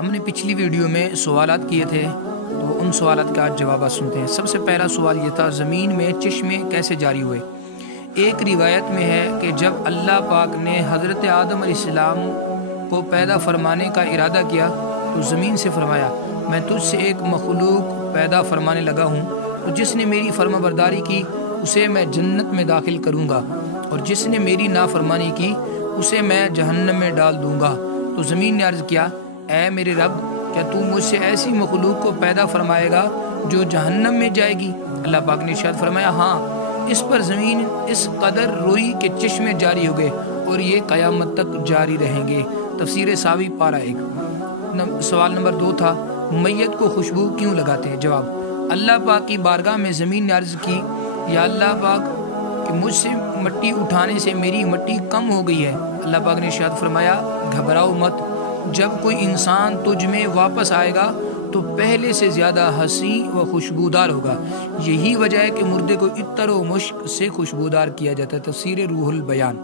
ہم نے پچھلی ویڈیو میں سوالات کیے تھے، تو ان سوالات کا آج جوابات سنتے ہیں۔ سب سے پہلا سوال یہ تھا، زمین میں چشمے کیسے جاری ہوئے؟ ایک روایت میں ہے کہ جب اللہ پاک نے حضرت آدم علیہ السلام کو پیدا فرمانے کا ارادہ کیا تو زمین سے فرمایا، میں تجھ سے ایک مخلوق پیدا فرمانے لگا ہوں، تو جس نے میری فرما برداری کی اسے میں جنت میں داخل کروں گا، اور جس نے میری نافرمانی کی اسے میں جہنم میں ڈال دوں گا۔ تو زمین نے عرض کیا، اے میرے رب، کیا تو مجھ سے ایسی مخلوق کو پیدا فرمائے گا جو جہنم میں جائے گی؟ اللہ پاک نے ارشاد فرمایا، ہاں۔ اس پر زمین اس قدر روئی کہ چشمے جاری ہو گئے، اور یہ قیامت تک جاری رہیں گے۔ تفسیر ساوی پارہ 1۔ سوال نمبر 2 تھا، میت کو خوشبو کیوں لگاتے ہیں؟ جواب، اللہ پاک کی بارگاہ میں زمین نے عرض کی، یا اللہ پاک کہ مجھ سے مٹی اٹھانے سے میری مٹی کم ہو گئی ہے۔ اللہ پاک نے ارشاد فرمایا، گھبراؤ مت، جب کوئی انسان تجھ میں واپس آئے گا تو پہلے سے زیادہ حسین و خوشبودار ہوگا۔ یہی وجہ ہے کہ مردے کو عطر و مشک سے خوشبودار کیا جاتا ہے۔ تفسیر روح البیان۔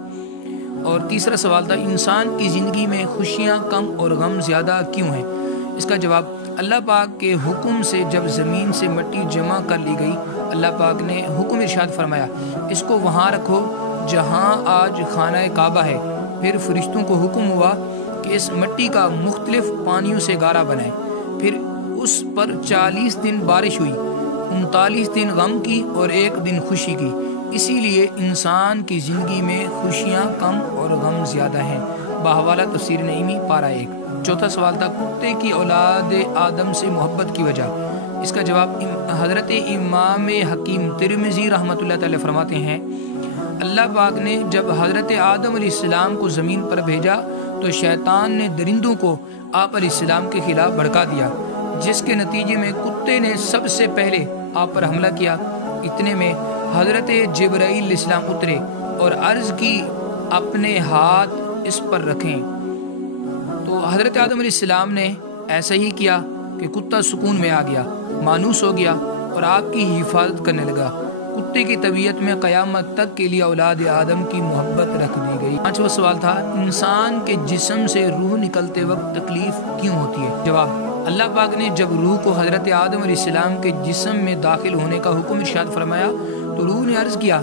اور تیسرا سوال تھا، انسان کی زندگی میں خوشیاں کم اور غم زیادہ کیوں ہیں؟ اس کا جواب، اللہ پاک کے حکم سے جب زمین سے مٹی جمع کر لی گئی، اللہ پاک نے حکم ارشاد فرمایا، اس کو وہاں رکھو جہاں آج خانہ کعبہ ہے۔ پھر فرشتوں کو حکم ہوا کہ اس مٹی کا مختلف پانیوں سے گارا بنائے۔ پھر اس پر 40 دن بارش ہوئی، 39 دن غم کی اور 1 دن خوشی کی۔ اسی لیے انسان کی زندگی میں خوشیاں کم اور غم زیادہ ہیں۔ بحوالہ تفسیر نعیمی پارہ 1۔ چوتھا سوال تھا، کتے کی اولاد آدم سے محبت کی وجہ؟ اس کا جواب، حضرت امام حکیم ترمذی رحمۃ اللہ تعالی فرماتے ہیں، اللہ پاک نے جب حضرت آدم علیہ السلام کو زمین پر بھیجا تو شیطان نے درندوں کو آپ علیہ السلام کے خلاف بھڑکا دیا، جس کے نتیجے میں کتے نے سب سے پہلے آپ پر حملہ کیا۔ اتنے میں حضرت جبرائیل علیہ السلام اترے اور عرض کی، اپنے ہاتھ اس پر رکھیں۔ تو حضرت آدم علیہ السلام نے ایسا ہی کیا کہ کتا سکون میں آ گیا، مانوس ہو گیا اور آپ کی حفاظت کرنے لگا۔ کتے کی طبیعت میں قیامت تک کے لیے اولاد آدم کی محبت رکھ دی گئی۔ 5واں سوال تھا، انسان کے جسم سے روح نکلتے وقت تکلیف کیوں ہوتی ہے؟ جواب، اللہ پاک نے جب روح کو حضرت آدم علیہ السلام کے جسم میں داخل ہونے کا حکم ارشاد فرمایا تو روح نے عرض کیا،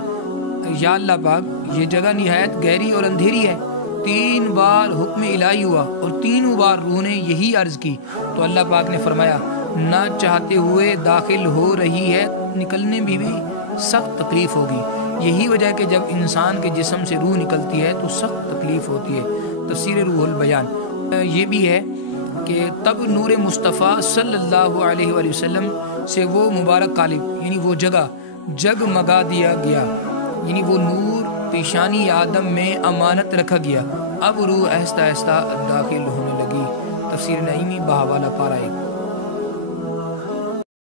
یا اللہ پاک، یہ جگہ نہایت گہری اور اندھیری ہے۔ 3 بار حکم الہی ہوا اور تینوں بار روح نے یہی عرض کی تو اللہ پاک نے فرمایا، نہ چاہتے ہوئے داخل ہو رہی ہے، نکلنے میں بھی سخت تکلیف ہوگی۔ یہی وجہ ہے کہ جب انسان کے جسم سے روح نکلتی ہے تو سخت تکلیف ہوتی ہے۔ تفسیر روح البیان۔ یہ بھی ہے کہ تب نور مصطفیٰ صلی اللہ علیہ وآلہ وسلم سے وہ مبارک قالب، یعنی وہ جگہ جگمگا دیا گیا، یعنی وہ نور پیشانی آدم میں امانت رکھا گیا۔ اب روح آہستہ آہستہ داخل ہونے لگی۔ تفسیر نعیمی بحوالہ پارہ 1۔